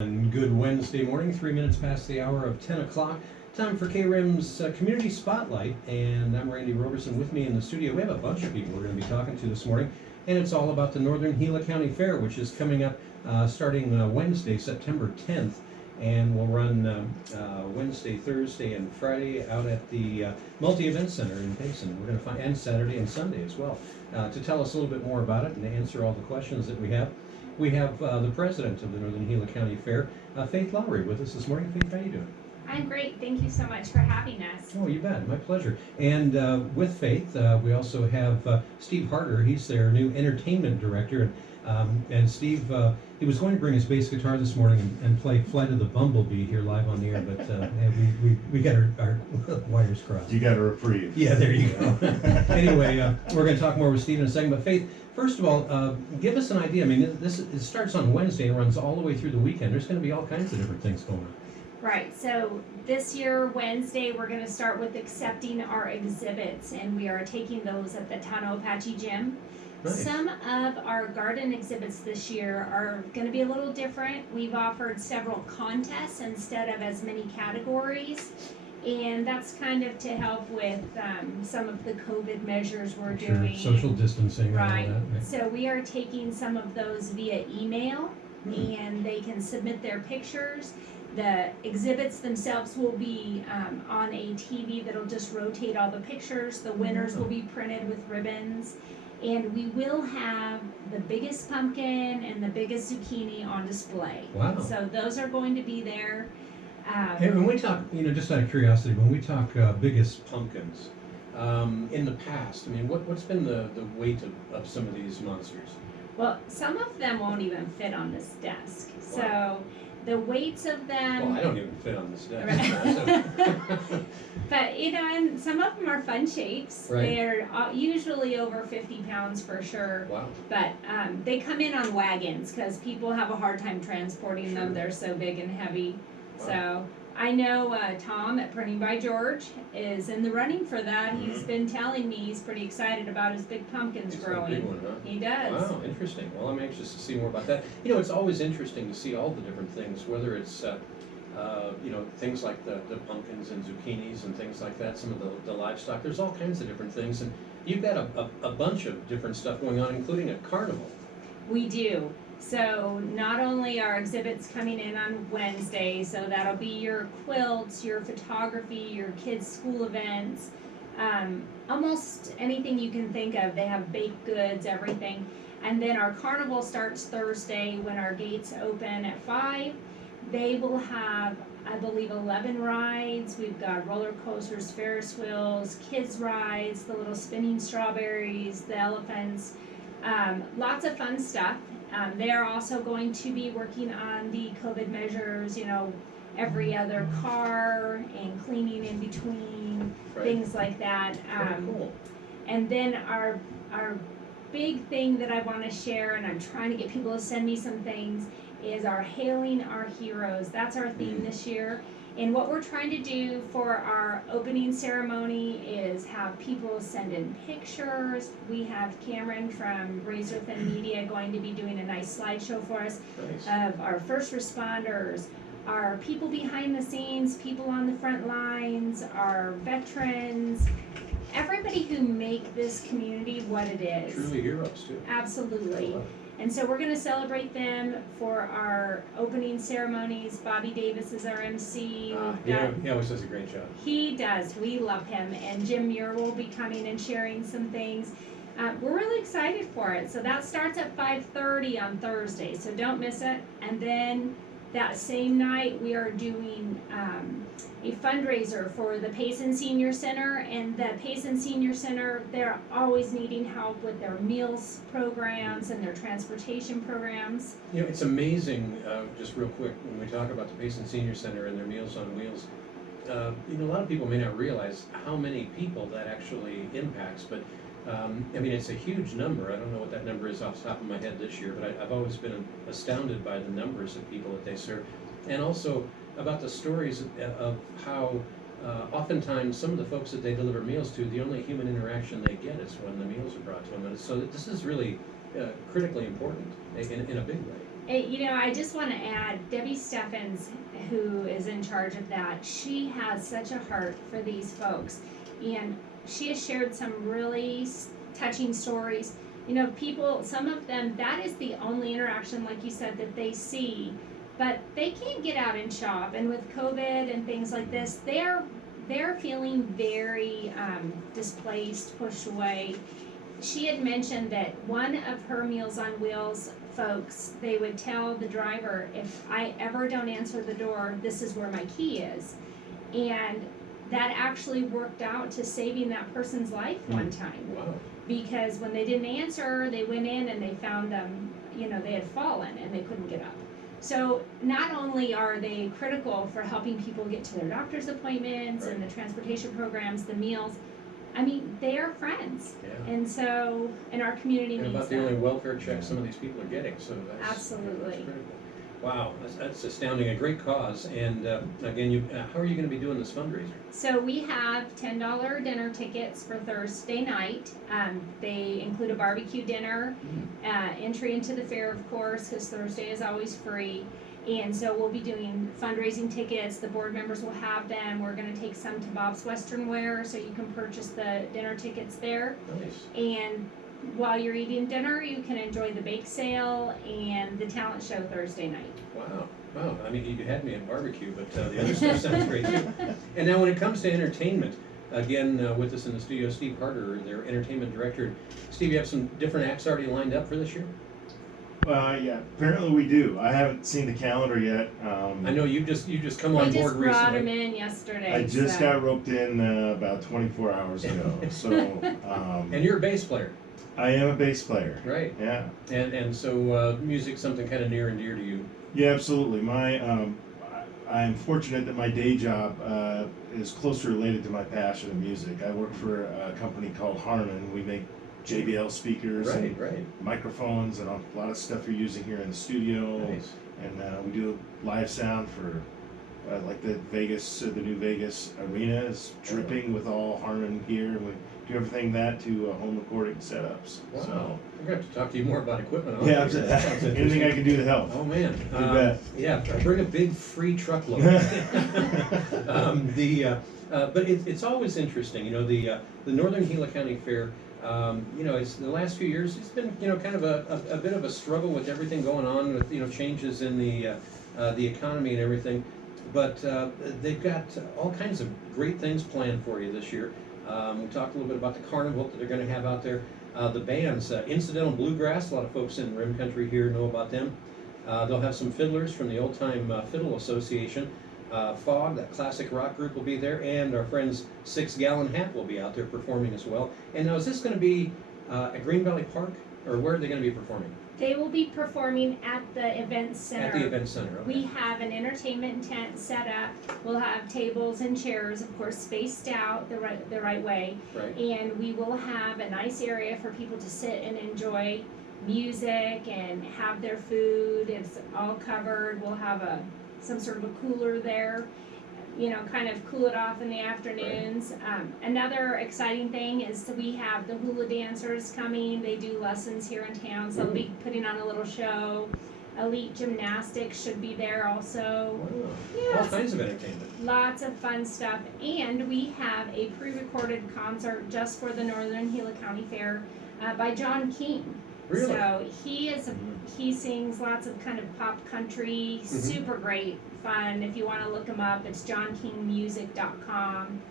And good Wednesday morning, 3 minutes past the hour of 10 o'clock. Time for KRIM's Community Spotlight, and I'm Randy Roberson. With me in the studio, we have a bunch of people we're going to be talking to this morning, and it's all about the Northern Gila County Fair, which is coming up starting Wednesday, September 10th, and we'll run Wednesday, Thursday, and Friday out at the Multi-Event Center in Payson. We're going to find, and Saturday and Sunday as well. To tell us a little bit more about it and to answer all the questions that we have the president of the Northern Gila County Fair, Fayth Lowery, with us this morning. Fayth, how you doing? I'm great. Thank you so much for having us. Oh, you bet. My pleasure. And with Fayth, we also have Steve Harder. He's their new entertainment director. And Steve, he was going to bring his bass guitar this morning and play Flight of the Bumblebee here live on the air, but we got our wires crossed. You got a reprieve. Yeah, there you go. Anyway, we're going to talk more with Steve in a second. But Fayth, first of all, give us an idea. I mean, it starts on Wednesday and runs all the way through the weekend. There's going to be all kinds of different things going on. Right. So this year, Wednesday, we're going to start with accepting our exhibits, and we are taking those at the Tano Apache Gym. Nice. Some of our garden exhibits this year are going to be a little different. We've offered several contests instead of as many categories, and that's kind of to help with some of the COVID measures we're doing. Social distancing. Right. And all that, right. So we are taking some of those via email, and they can submit their pictures. The exhibits themselves will be on a TV that'll just rotate all the pictures. The winners will be printed with ribbons. And we will have the biggest pumpkin and the biggest zucchini on display. Wow. So those are going to be there. Hey, when we talk, just out of curiosity, when we talk biggest pumpkins, in the past, I mean, what's been the weight of some of these monsters? Well, some of them won't even fit on this desk. Wow. So the weights of them. Well, I don't even fit on this desk. Right. But and some of them are fun shapes. Right. They're usually over 50 pounds for sure. Wow. But they come in on wagons because people have a hard time transporting them. They're so big and heavy. Wow. So I know Tom at Printing by George is in the running for that. Mm-hmm. He's been telling me he's pretty excited about his big pumpkins He's growing. got a big one, huh? He does. Wow, interesting. Well, I'm anxious to see more about that. It's always interesting to see all the different things, whether it's things like the pumpkins and zucchinis and things like that, some of the livestock. There's all kinds of different things, and you've got a bunch of different stuff going on, including a carnival. We do. So not only are exhibits coming in on Wednesday, so that'll be your quilts, your photography, your kids' school events, almost anything you can think of. They have baked goods, everything. And then our carnival starts Thursday when our gates open at 5. They will have, I believe, 11 rides. We've got roller coasters, Ferris wheels, kids rides, the little spinning strawberries, the elephants, lots of fun stuff. They are also going to be working on the COVID measures, every other car and cleaning in between, Right. things like that. Cool. And then our big thing that I want to share, and I'm trying to get people to send me some things, is our Hailing Our Heroes. That's our theme this year. And what we're trying to do for our opening ceremony is have people send in pictures. We have Cameron from Razor Thin Media going to be doing a nice slideshow for us Nice. of our first responders, our people behind the scenes, people on the front lines, our veterans, everybody who make this community what it is. Truly heroes, too. Absolutely. I love it. And so we're going to celebrate them for our opening ceremonies. Bobby Davis is our MC. He always does a great job. He does. We love him. And Jim Muir will be coming and sharing some things. We're really excited for it. So that starts at 5:30 on Thursday. So don't miss it. And then that same night we are doing a fundraiser for the Payson Senior Center, and the Payson Senior Center, they're always needing help with their meals programs and their transportation programs. It's amazing, just real quick, when we talk about the Payson Senior Center and their Meals on Wheels, a lot of people may not realize how many people that actually impacts, but it's a huge number. I don't know what that number is off the top of my head this year, but I've always been astounded by the numbers of people that they serve. And also about the stories of how oftentimes some of the folks that they deliver meals to, the only human interaction they get is when the meals are brought to them. And so this is really critically important in a big way. I just want to add, Debbie Steffens, who is in charge of that, she has such a heart for these folks. And she has shared some really touching stories. People, some of them, that is the only interaction, like you said, that they see. But they can't get out and shop. And with COVID and things like this, they're feeling very displaced, pushed away. She had mentioned that one of her Meals on Wheels folks, they would tell the driver, if I ever don't answer the door, this is where my key is. And that actually worked out to saving that person's life one time. Wow. Because when they didn't answer, they went in and they found them, they had fallen and they couldn't get up. So not only are they critical for helping people get to their doctor's appointments and the transportation programs, the meals, they are friends. Yeah. And so, and our community and needs about the only welfare check some of these people are getting, so that's absolutely critical. Wow, that's astounding. A great cause. And again, how are you going to be doing this fundraiser? So we have $10 dinner tickets for Thursday night. They include a barbecue dinner, entry into the fair, of course, because Thursday is always free. And so we'll be doing fundraising tickets. The board members will have them. We're going to take some to Bob's Western Wear, so you can purchase the dinner tickets there. Nice. And while you're eating dinner, you can enjoy the bake sale and the talent show Thursday night. Wow. You had me at barbecue, but the other stuff sounds great too. And now when it comes to entertainment, again, with us in the studio, Steve Harder, their entertainment director. Steve, you have some different acts already lined up for this year? Yeah, apparently we do. I haven't seen the calendar yet. I know you just come on board recently. I just brought him in yesterday. I just got roped in about 24 hours ago. So. And you're a bass player. I am a bass player. Right. Yeah. And so music's something kind of near and dear to you. Yeah, absolutely. I'm fortunate that my day job is closely related to my passion of music. I work for a company called Harman. We make JBL speakers and microphones and a lot of stuff you're using here in the studio. Nice. And we do live sound for like the new Vegas arena is dripping with all Harman gear. And we do everything that to home recording setups. Wow. So, I'm going to have to talk to you more about equipment. Yeah, anything I can do to help. Oh man. You bet. Yeah, bring a big free truckload. But it's always interesting, the Northern Gila County Fair. It's the last few years. It's been kind of a bit of a struggle with everything going on with changes in the economy and everything. But they've got all kinds of great things planned for you this year. We talked a little bit about the carnival that they're going to have out there. The bands, Incidental Bluegrass. A lot of folks in Rim Country here know about them. They'll have some fiddlers from the Old Time Fiddle Association. Fog, that classic rock group, will be there, and our friends 6 Gallon Hat will be out there performing as well. And now, is this going to be at Green Valley Park, or where are they going to be performing? They will be performing at the event center. At the event center, okay. We have an entertainment tent set up. We'll have tables and chairs, of course, spaced out the right way. Right. And we will have a nice area for people to sit and enjoy music and have their food. It's all covered. We'll have some sort of a cooler there, kind of cool it off in the afternoons. Right. Another exciting thing is that we have the hula dancers coming. They do lessons here in town, so they'll be putting on a little show. Elite Gymnastics should be there also. Wow. Yeah, all kinds of entertainment. Lots of fun stuff. And we have a pre-recorded concert just for the Northern Gila County Fair by John King. Really? So he sings lots of kind of pop country, super great fun. If you want to look him up, it's johnkingmusic.com.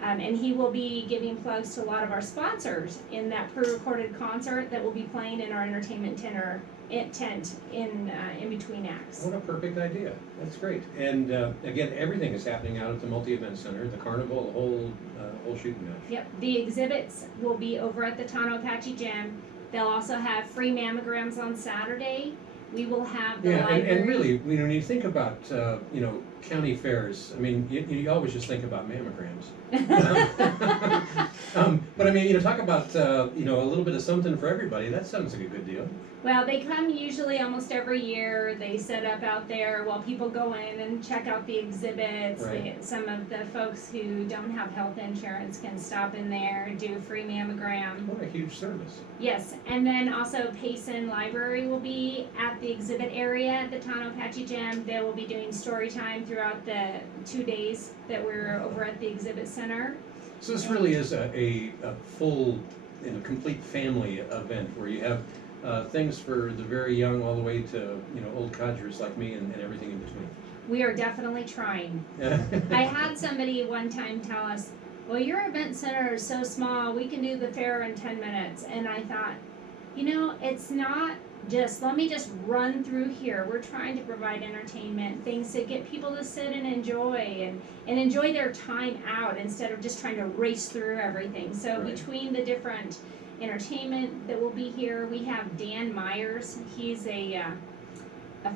And he will be giving plugs to a lot of our sponsors in that pre-recorded concert that will be playing in our entertainment tent in between acts. What a perfect idea. That's great. And again, everything is happening out at the multi-event center, the carnival, the whole shooting match. Yep. The exhibits will be over at the Tono Apache Gym. They'll also have free mammograms on Saturday. We will have the library. And really, when you think about county fairs, you always just think about mammograms. But talk about a little bit of something for everybody. That sounds like a good deal. Well, they come usually almost every year. They set up out there while people go in and check out the exhibits. Right. Some of the folks who don't have health insurance can stop in there, do a free mammogram. What a huge service. Yes, and then also Payson Library will be at the exhibit area at the Town-O-Patchee Gym. They will be doing story time throughout the 2 days that we're over at the exhibit center. So this really is a full, complete family event where you have things for the very young all the way to, old codgers like me and everything in between. We are definitely trying. I had somebody one time tell us, well, your event center is so small, we can do the fair in 10 minutes. And I thought, it's not just, let me just run through here. We're trying to provide entertainment, things to get people to sit and enjoy and enjoy their time out instead of just trying to race through everything. So Right. between the different entertainment that will be here, we have Dan Myers. He's a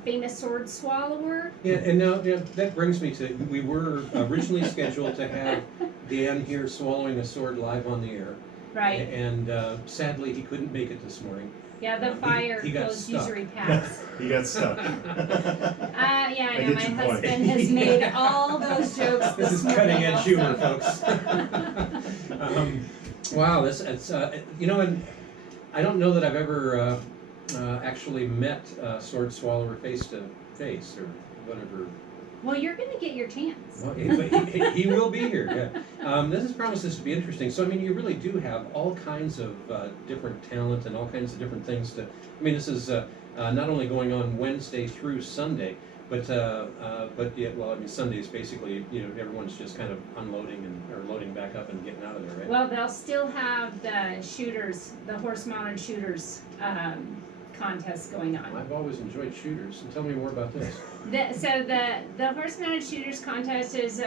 famous sword swallower. Yeah, and now that brings me to, we were originally scheduled to have Dan here swallowing a sword live on the air. Right. And sadly, he couldn't make it this morning. Yeah, the fire he got closed stuck. usury pass. You got stuck. Yeah, I know. get My your point. husband has made all those jokes This is morning cutting edge also. humor, folks. Wow, it's and I don't know that I've ever actually met Sword Swallower face to face or whatever. Well, you're going to get your chance. Well, he will be here. Yeah. This promises to be interesting. So, you really do have all kinds of different talent and all kinds of different things to. This is not only going on Wednesday through Sunday, but yeah, Sunday is basically everyone's just kind of unloading or loading back up and getting out of there, right? Well, they'll still have the shooters, the horse-mounted shooters contest going on. I've always enjoyed shooters. And tell me more about this. The horse-mounted shooters contest is.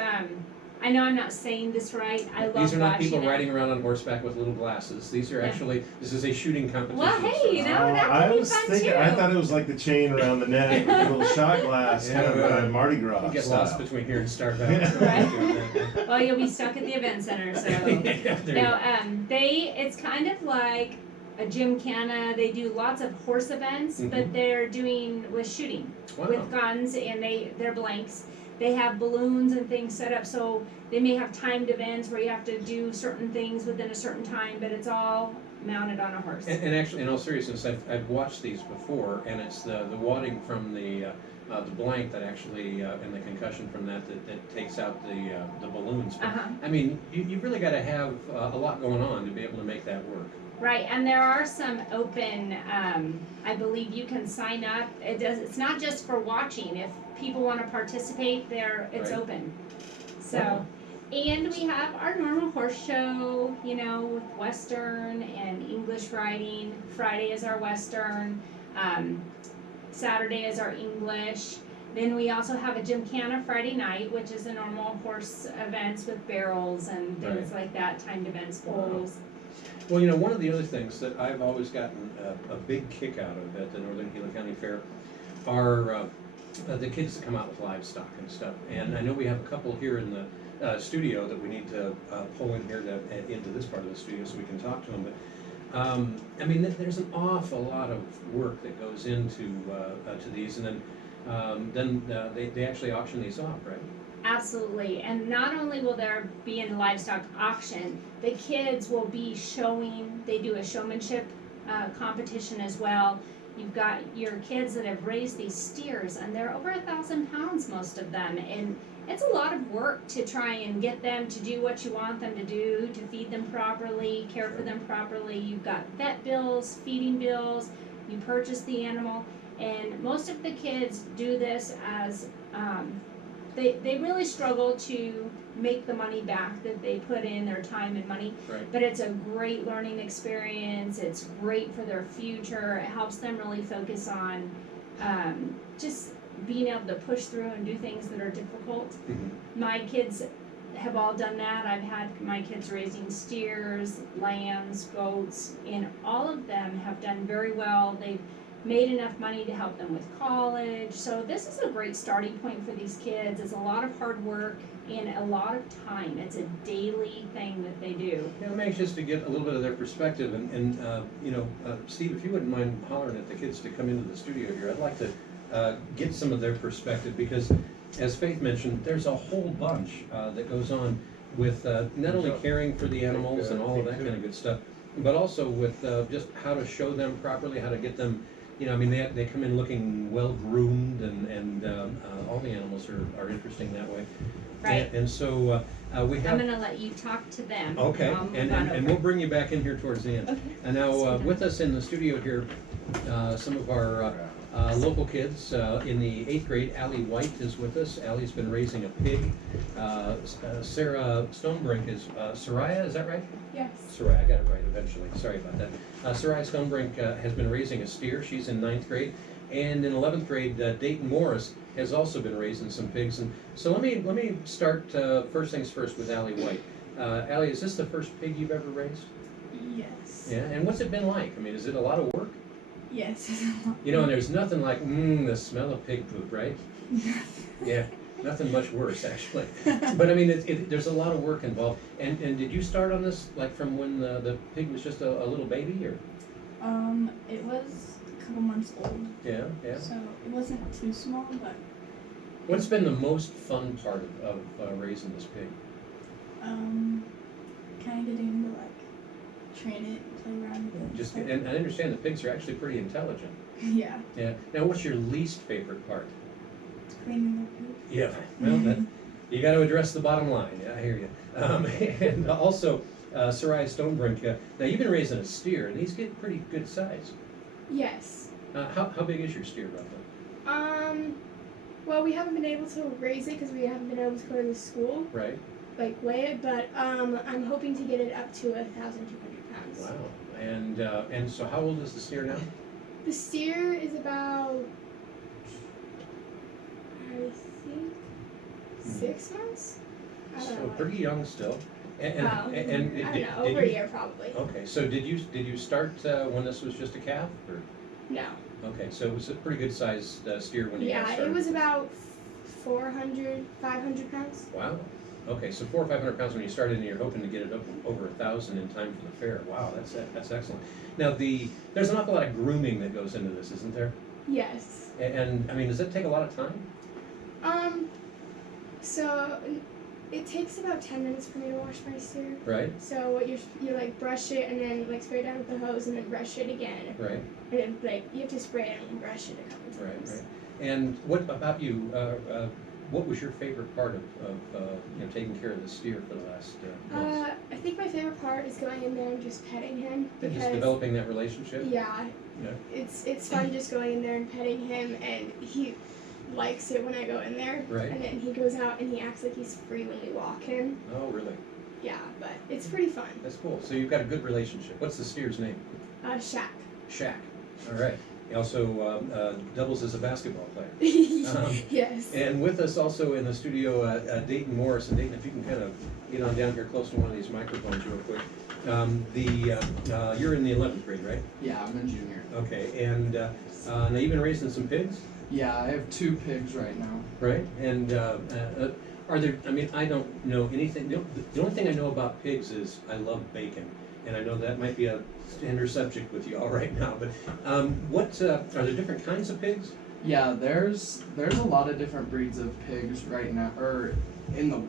I know I'm not saying this right. I love These are not people watching it. riding around on horseback with little glasses. These are Yeah. actually, this is a shooting competition. Well, hey, of sorts. that I could be was fun thinking, too. I thought it was like the chain around the neck, with a little shot glass, Yeah, kind well, of Mardi Gras You get style. lost between here and Starbucks. Right. Well, you'll be stuck at the event center, so. Yeah, there you No, go. it's kind of like a gymkhana. They do lots of horse events, Mhm. but they're doing with shooting, Wow. with guns, and they're blanks. They have balloons and things set up, so they may have timed events where you have to do certain things within a certain time, but it's all mounted on a horse. And actually, in all seriousness, I've watched these before, and it's the wadding from the blank that actually, and the concussion from that takes out the balloons. But, Uh-huh. you've really got to have a lot going on to be able to make that work. Right, and there are some open, I believe you can sign up. It's not just for watching. If people want to participate, it's Right. open. So, Wow. and we have our normal horse show, with Western and English riding. Friday is our Western. Saturday is our English. Then we also have a gymkhana Friday night, which is a normal horse events with barrels and things like that, timed events, Wow. poles. Well, one of the other things that I've always gotten a big kick out of at the Northern Gila County Fair are the kids that come out with livestock and stuff. And I know we have a couple here in the studio that we need to pull in here into this part of the studio so we can talk to them. But there's an awful lot of work that goes into to these, and then they actually auction these off, right? Absolutely, and not only will there be a livestock auction, the kids will be showing, they do a showmanship competition as well. You've got your kids that have raised these steers, and they're over 1,000 pounds, most of them, and it's a lot of work to try and get them to do what you want them to do, to feed them properly, care for them properly. You've got vet bills, feeding bills, you purchase the animal, and most of the kids do this as they really struggle to make the money back that they put in, their time and money. Right. But it's a great learning experience. It's great for their future. It helps them really focus on just being able to push through and do things that are difficult. Mm-hmm. My kids have all done that. I've had my kids raising steers, lambs, goats, and all of them have done very well. made enough money to help them with college. So this is a great starting point for these kids. It's a lot of hard work and a lot of time. It's a daily thing that they do. Yeah, I'm anxious to get a little bit of their perspective, and Steve, if you wouldn't mind hollering at the kids to come into the studio here, I'd like to get some of their perspective, because as Fayth mentioned, there's a whole bunch that goes on with not only caring for the animals and all of that kind of good stuff, but also with just how to show them properly, how to get them, they come in looking well groomed, and all the animals are interesting that way. Right. And so we have. I'm going to let you talk to them. Okay, I'll move and on and we'll bring you back in here towards the end. Okay. And now with us in the studio here, some of our local kids in the 8th grade. Allie White is with us. Allie's been raising a pig. Sarah Stonebrink is, Soraya, is that right? Yes. Soraya, I got it right eventually, sorry about that. Soraya Stonebrink has been raising a steer. She's in 9th grade. And in 11th grade, Dayton Morris has also been raising some pigs. And so let me start first things first with Allie White. Allie, is this the first pig you've ever raised? Yes. Yeah, and what's it been like? I mean, is it a lot of work? Yes. And there's nothing like, the smell of pig poop, right? Yeah, nothing much worse, actually. But I mean, there's a lot of work involved. And did you start on this, like, from when the pig was just a little baby, or? It was a couple months old. Yeah. So it wasn't too small, but What's been the most fun part of raising this pig? kind of getting to like train it, play around with it. stuff. And I understand the pigs are actually pretty intelligent. Yeah. Yeah. Now, what's your least favorite part? Cleaning their poop. Yeah. Well, you got to address the bottom line. Yeah, I hear you. And also, Soraya Stonebrink. Now, you've been raising a steer, and he's getting pretty good size. Yes. How big is your steer roughly? Well, we haven't been able to raise it because we haven't been able to go to the school, Right. like weigh it. But I'm hoping to get it up to 1,200 pounds. Wow. And so, how old is the steer now? The steer is about, I think, 6 months. I don't So know. pretty young still. And I don't know, over a year probably. Okay. So did you start when this was just a calf, or? No. Okay. So it was a pretty good sized steer when you got Yeah, started. it was about 400, 500 pounds. Wow. Okay, so 400 or 500 pounds when you started, and you're hoping to get it up over 1,000 in time for the fair. Wow, that's excellent. Now there's an awful lot of grooming that goes into this, isn't there? Yes. And I mean, does it take a lot of time? So it takes about 10 minutes for me to wash my steer. Right. So what you like brush it and then like spray it down with the hose and then brush it again. Right. And then like you have to spray it and brush it a couple Right. times. Right. And what about you? What was your favorite part of taking care of the steer for the last months? I think my favorite part is going in there and just petting him And because just developing that relationship. yeah, Yeah. it's fun just going in there and petting him, and he likes it when I go in there. Right. And then he goes out and he acts like he's free when we walk him. Oh, really? Yeah, but it's pretty fun. That's cool. So you've got a good relationship. What's the steer's name? Shaq. Shaq. All right. He also doubles as a basketball player. Yes. And with us also in the studio, Dayton Morris. And Dayton, if you can kind of get on down here close to one of these microphones real quick. You're in the 11th grade, right? Yeah, I'm a junior. Okay. And now you've been raising some pigs, Yeah, I have 2 pigs right now. right? And are there? I mean, I don't know anything. The only thing I know about pigs is I love bacon, and I know that might be a tender subject with you all right now. But what are there different kinds of pigs? Yeah, there's a lot of different breeds of pigs right now, or in the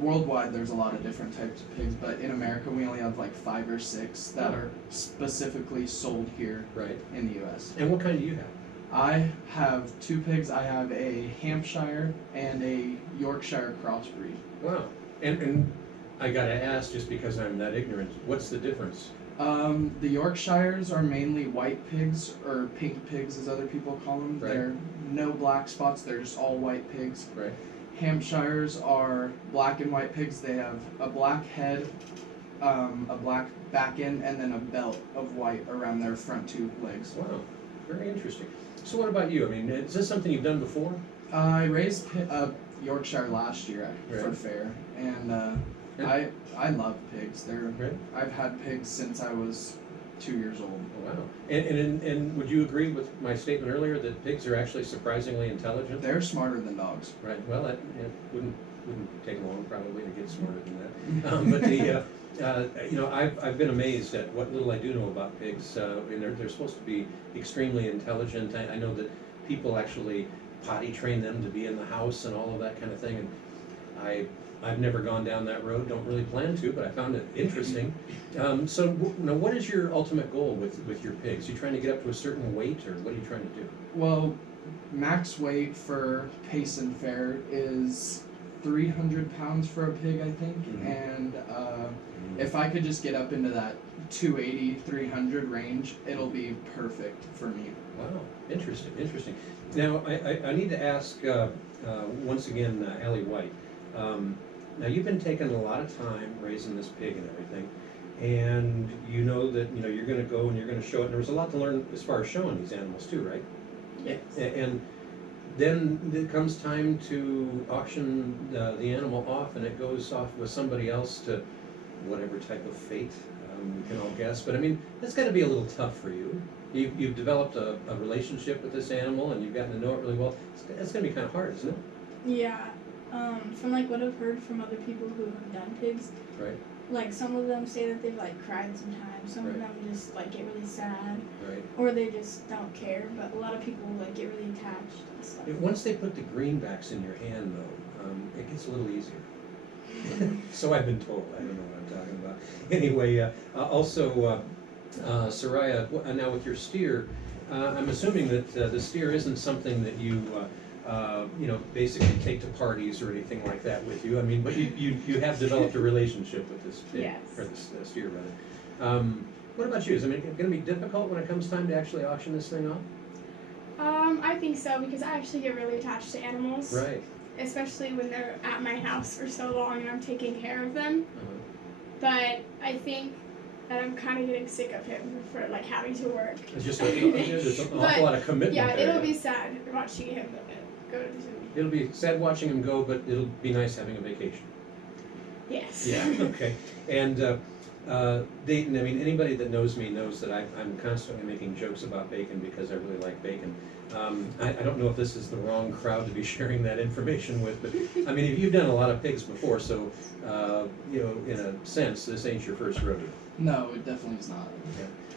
worldwide there's a lot of different types of pigs, but in America we only have like 5 or 6 that are specifically sold here Right. in the US. And what kind do you have? I have 2 pigs. I have a Hampshire and a Yorkshire crossbreed. Wow. And I gotta ask, just because I'm that ignorant, what's the difference? The Yorkshires are mainly white pigs, or pink pigs as other people call them. Right. They're no black spots, they're just all white pigs. Right. Hampshires are black and white pigs. They have a black head, a black back end, and then a belt of white around their front 2 legs. Wow. Very interesting. So what about you? I mean, is this something you've done before? I raised Yorkshire last year for Right. fair, and I love pigs. Right. I've had pigs since I was 2 years old. Wow. And would you agree with my statement earlier that pigs are actually surprisingly intelligent? They're smarter than dogs. Right. Well, it wouldn't take long probably to get smarter than that. But the I've been amazed at what little I do know about pigs. And they're supposed to be extremely intelligent. I know that people actually potty train them to be in the house and all of that kind of thing. And I've never gone down that road. Don't really plan to, but I found it interesting. So now, what is your ultimate goal with your pigs? You trying to get up to a certain weight, or what are you trying to do? Well, max weight for pace and fair is 300 pounds for a pig, I think. And if I could just get up into that 280, 300 range, it'll be perfect for me. Wow, interesting. Now, I need to ask once again, Allie White. Now, you've been taking a lot of time raising this pig and everything, and you know that you're going to go and you're going to show it. And there was a lot to learn as far as showing these animals too, right? Yes. And then it comes time to auction the animal off, and it goes off with somebody else to whatever type of fate we can all guess. But I mean, that's got to be a little tough for you. You've developed a relationship with this animal, and you've gotten to know it really well. It's going to be kind of hard, isn't it? Yeah. From like what I've heard from other people who have done pigs, Right. like some of them say that they've like cried sometimes. Some of Right. them just like get really sad, Right. or they just don't care. But a lot of people like get really attached and stuff. Once they put the greenbacks in your hand, though, it gets a little easier. So I've been told. I don't know what I'm talking about. Anyway, also, Soraya, now with your steer, I'm assuming that the steer isn't something that you basically take to parties or anything like that with you. I mean, but you have developed a relationship with this pig, Yes. or this steer rather. What about you? Is it going to be difficult when it comes time to actually auction this thing off? I think so, because I actually get really attached to animals. Right. Especially when they're at my house for so long and I'm taking care of them. Uh-huh. But I think that I'm kind of getting sick of him for like having to work. It's just like, there's an awful lot of commitment Yeah, there. it'll be sad watching him go to the zoo. It'll be sad watching him go, but it'll be nice having a vacation. Yes. Yeah, okay. And Dayton, I mean, anybody that knows me knows that I'm constantly making jokes about bacon because I really like bacon. I don't know if this is the wrong crowd to be sharing that information with, but I mean, you've done a lot of pigs before, so in a sense, this ain't your first rodeo. No, it definitely is not.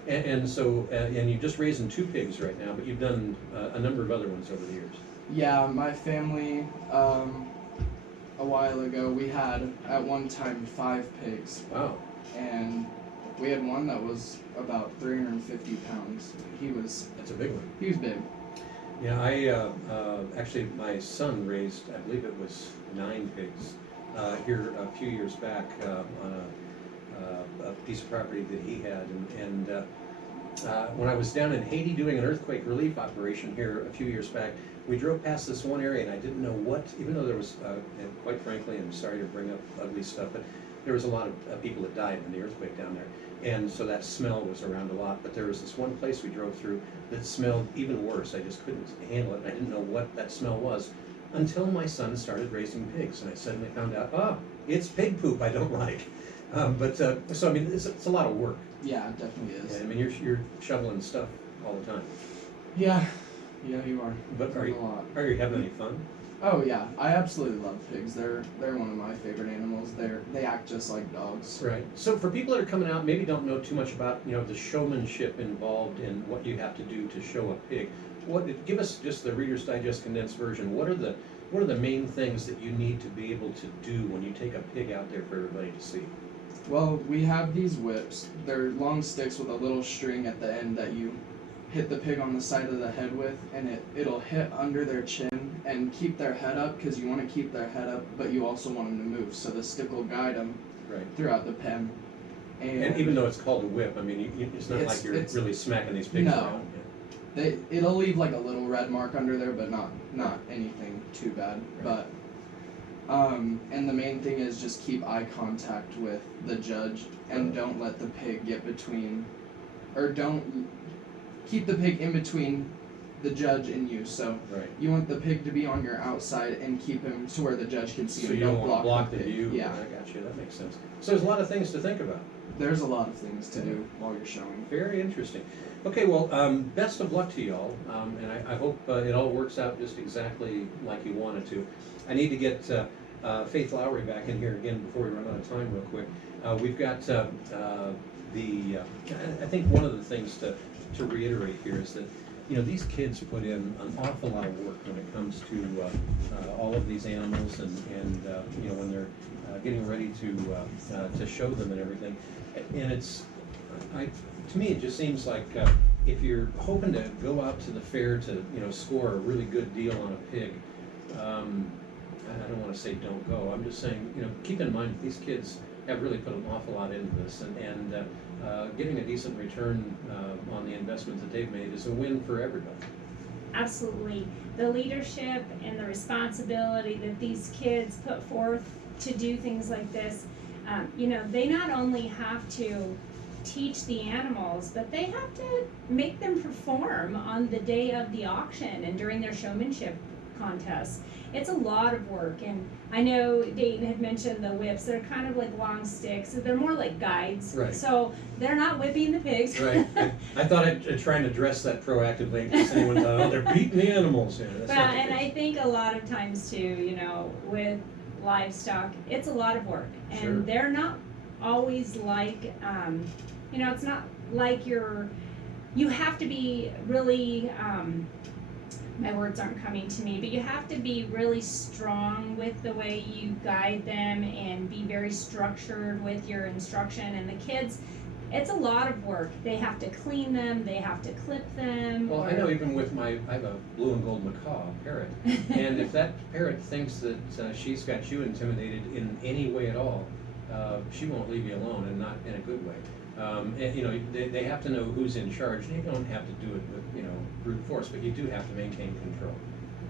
And so, and you're just raising 2 pigs right now, but you've done a number of other ones over the years. Yeah, my family, a while ago, we had at one time 5 pigs, Wow. and we had one that was about 350 pounds. That's a big one. He was big. Yeah, I actually, my son raised, I believe it was 9 pigs here a few years back on a piece of property that he had. And when I was down in Haiti doing an earthquake relief operation here a few years back, we drove past this one area and I didn't know what, even though there was, and quite frankly, I'm sorry to bring up ugly stuff, but there was a lot of people that died in the earthquake down there. And so that smell was around a lot, but there was this one place we drove through that smelled even worse. I just couldn't handle it, and I didn't know what that smell was until my son started raising pigs, and I suddenly found out, it's pig poop I don't like. So I mean, it's a lot of work. Yeah, it definitely is. Yeah, I mean, you're shoveling stuff all the time. Yeah, you are. But There's a lot. are you having any fun? Oh yeah, I absolutely love pigs. They're one of my favorite animals. They act just like dogs. Right. So for people that are coming out, maybe don't know too much about the showmanship involved in what you have to do to show a pig. Give us just the Reader's Digest condensed version. What are the main things that you need to be able to do when you take a pig out there for everybody to see? Well, we have these whips. They're long sticks with a little string at the end that you hit the pig on the side of the head with, and it'll hit under their chin and keep their head up, because you want to keep their head up, but you also want them to move, so the stick will guide them Right. throughout the pen. And even though it's called a whip, I mean, it's not like you're really smacking these pigs No. around. It'll leave like a little red mark under there, but not anything too bad. Right. But and the main thing is just keep eye contact with the judge, and don't let the pig get between, or don't keep the pig in between the judge and you. So Right. you want the pig to be on your outside and keep him to where the judge can see So him. you don't want to block the pig. view? Yeah. I got you, that makes sense. So there's a lot of things to think about. There's a lot of things to do while you're showing. Very interesting. Okay, well, best of luck to y'all, and I hope it all works out just exactly like you want it to. I need to get Fayth Lowery back in here again before we run out of time real quick. We've got I think one of the things to reiterate here is that, you know, these kids put in an awful lot of work when it comes to all of these animals and you know, when they're getting ready to show them and everything. And it's, to me, it just seems like if you're hoping to go out to the fair to, you know, score a really good deal on a pig, I don't want to say don't go. I'm just saying, you know, keep in mind that these kids have really put an awful lot into this, and getting a decent return on the investment that they've made is a win for everybody. Absolutely. The leadership and the responsibility that these kids put forth to do things like this, you know, they not only have to teach the animals, but they have to make them perform on the day of the auction and during their showmanship contests. It's a lot of work, and I know Dayton had mentioned the whips. They're kind of like long sticks. They're more like guides. Right. So they're not whipping the pigs. Right. I thought I'd try and address that proactively in case anyone thought, oh, they're beating the animals. Yeah, that's Well, not the and case. I think a lot of times too, you know, with livestock, it's a lot of work, and Sure. they're not always like, you know, it's not like you have to be really, my words aren't coming to me, but you have to be really strong with the way you guide them and be very structured with your instruction. And the kids, it's a lot of work. They have to clean them, they have to clip them. Well, I know even with I have a blue and gold macaw parrot, and if that parrot thinks that she's got you intimidated in any way at all, she won't leave you alone, and not in a good way. And, you know, they have to know who's in charge. And you don't have to do it with, you know, brute force, but you do have to maintain control.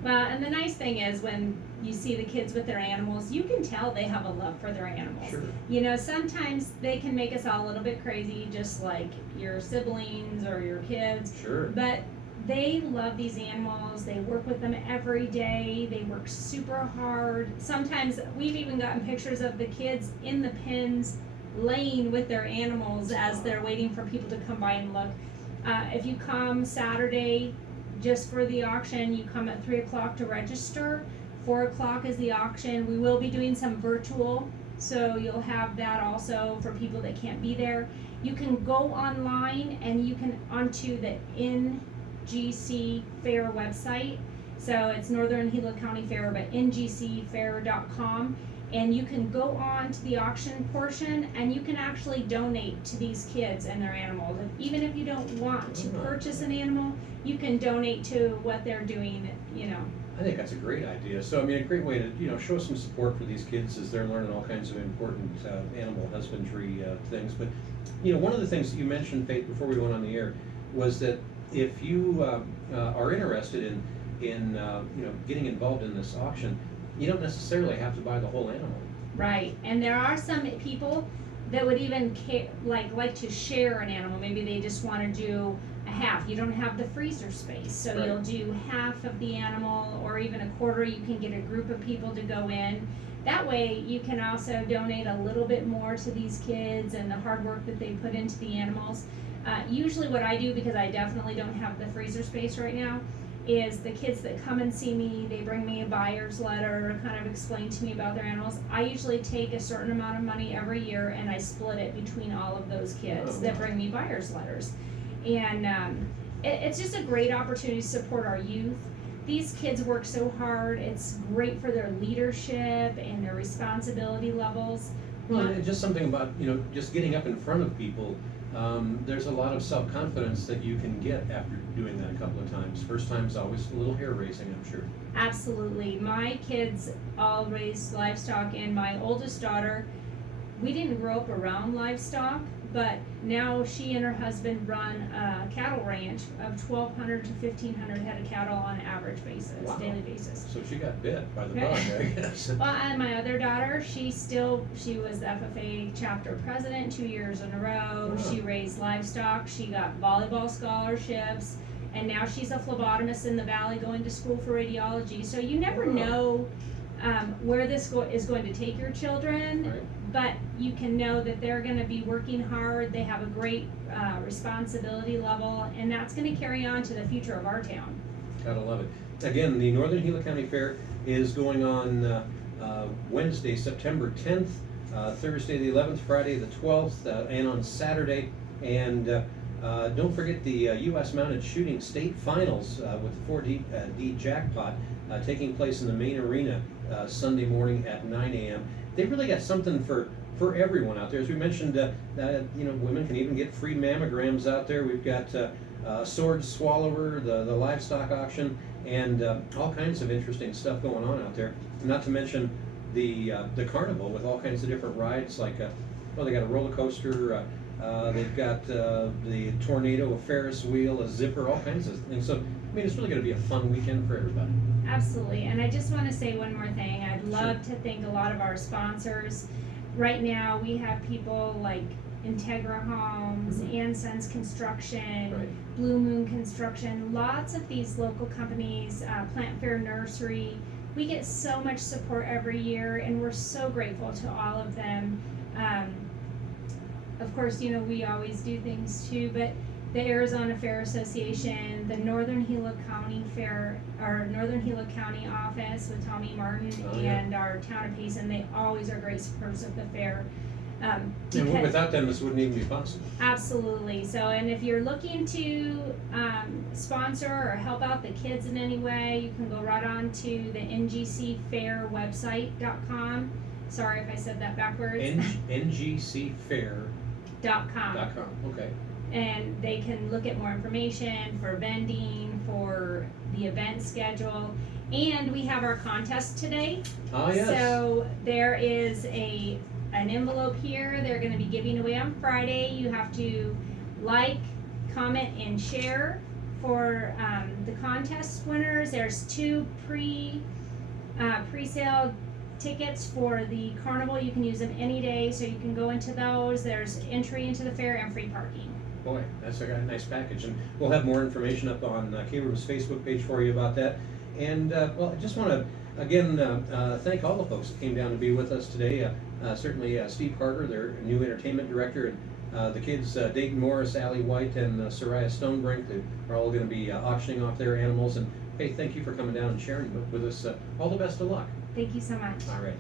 Well, and the nice thing is when you see the kids with their animals, you can tell they have a love for their animals. Sure. You know, sometimes they can make us all a little bit crazy, just like your siblings or your kids. Sure. But they love these animals. They work with them every day. They work super hard. Sometimes we've even gotten pictures of the kids in the pens laying with their animals as they're waiting for people to come by and look. If you come Saturday just for the auction, you come at 3 o'clock to register. 4 o'clock is the auction. We will be doing some virtual, so you'll have that also for people that can't be there. You can go online and you can onto the NGC Fair website. So it's Northern Gila County Fair, but ngcfair.com. And you can go on to the auction portion and you can actually donate to these kids and their animals. Even if you don't want to purchase an animal, you can donate to what they're doing, you know. I think that's a great idea. So, I mean, a great way to, you know, show some support for these kids as they're learning all kinds of important animal husbandry things. But, you know, one of the things that you mentioned, Fayth, before we went on the air, was that if you are interested in you know, getting involved in this auction, you don't necessarily have to buy the whole animal. Right, and there are some people that would even like to share an animal. Maybe they just want to do a half. You don't have the freezer space, so Right. you'll do half of the animal or even a quarter. You can get a group of people to go in. That way you can also donate a little bit more to these kids and the hard work that they put into the animals. Usually what I do, because I definitely don't have the freezer space right now, is the kids that come and see me, they bring me a buyer's letter, kind of explain to me about their animals. I usually take a certain amount of money every year and I split it between all of those kids that bring me buyer's letters. And it's just a great opportunity to support our youth. These kids work so hard. It's great for their leadership and their responsibility levels. Well, and just something about, you know, just getting up in front of people. There's a lot of self-confidence that you can get after doing that a couple of times. First time's always a little hair-raising, I'm sure. Absolutely. My kids all raised livestock, and my oldest daughter, we didn't grow up around livestock, but now she and her husband run a cattle ranch of 1,200 to 1,500 head of cattle on an average basis, Wow. daily basis. So she got bit by the bug, I guess. Well, and my other daughter, she was the FFA chapter president 2 years in a row. Wow. She raised livestock. She got volleyball scholarships. and now she's a phlebotomist in the valley going to school for radiology. So you never know where this is going to take your children, Right. but you can know that they're going to be working hard. They have a great responsibility level, and that's going to carry on to the future of our town. Gotta love it. Again, the Northern Gila County Fair is going on Wednesday, September 10th, Thursday the 11th, Friday the 12th, and on Saturday. And don't forget the U.S. Mounted Shooting State Finals with the 4D jackpot taking place in the main arena Sunday morning at 9 a.m. They really got something for everyone out there. As we mentioned, women can even get free mammograms out there. We've got Sword Swallower, the livestock auction, and all kinds of interesting stuff going on out there. Not to mention the carnival with all kinds of different rides, like they got a roller coaster, they've got the tornado, a Ferris wheel, a zipper, all kinds of things. So I mean, it's really going to be a fun weekend for everybody. Absolutely, and I just want to say one more thing. I'd love to thank a lot of our sponsors. Right now, we have people like Integra Homes, Ann Sons Construction, Right. Blue Moon Construction, lots of these local companies, Plant Fair Nursery. We get so much support every year, and we're so grateful to all of them. Of course, we always do things too, but the Arizona Fair Association, the Northern Gila County Fair, our Northern Gila County office with Tommy Martin, and our town of Payson, they always are great supporters of the fair. And without them, this wouldn't even be possible. Absolutely. So, and if you're looking to sponsor or help out the kids in any way, you can go right on to the ngcfairwebsite.com. Sorry if I said that backwards. ngcfair.com. Okay. And they can look at more information for vending, for the event schedule, and we have our contest today. Ah, yes. So there is an envelope here. They're going to be giving away on Friday. You have to like, comment, and share for the contest winners. There's 2 pre-sale tickets for the carnival. You can use them any day, so you can go into those. There's entry into the fair and free parking. Boy, that's a nice package, and we'll have more information up on KRIM's Facebook page for you about that. And I just want to again thank all the folks that came down to be with us today. Certainly Steve Carter, their new entertainment director, and the kids Dayton Morris, Allie White, and Soraya Stonebrink, that are all going to be auctioning off their animals. And hey, thank you for coming down and sharing with us. All the best of luck. Thank you so much. All right.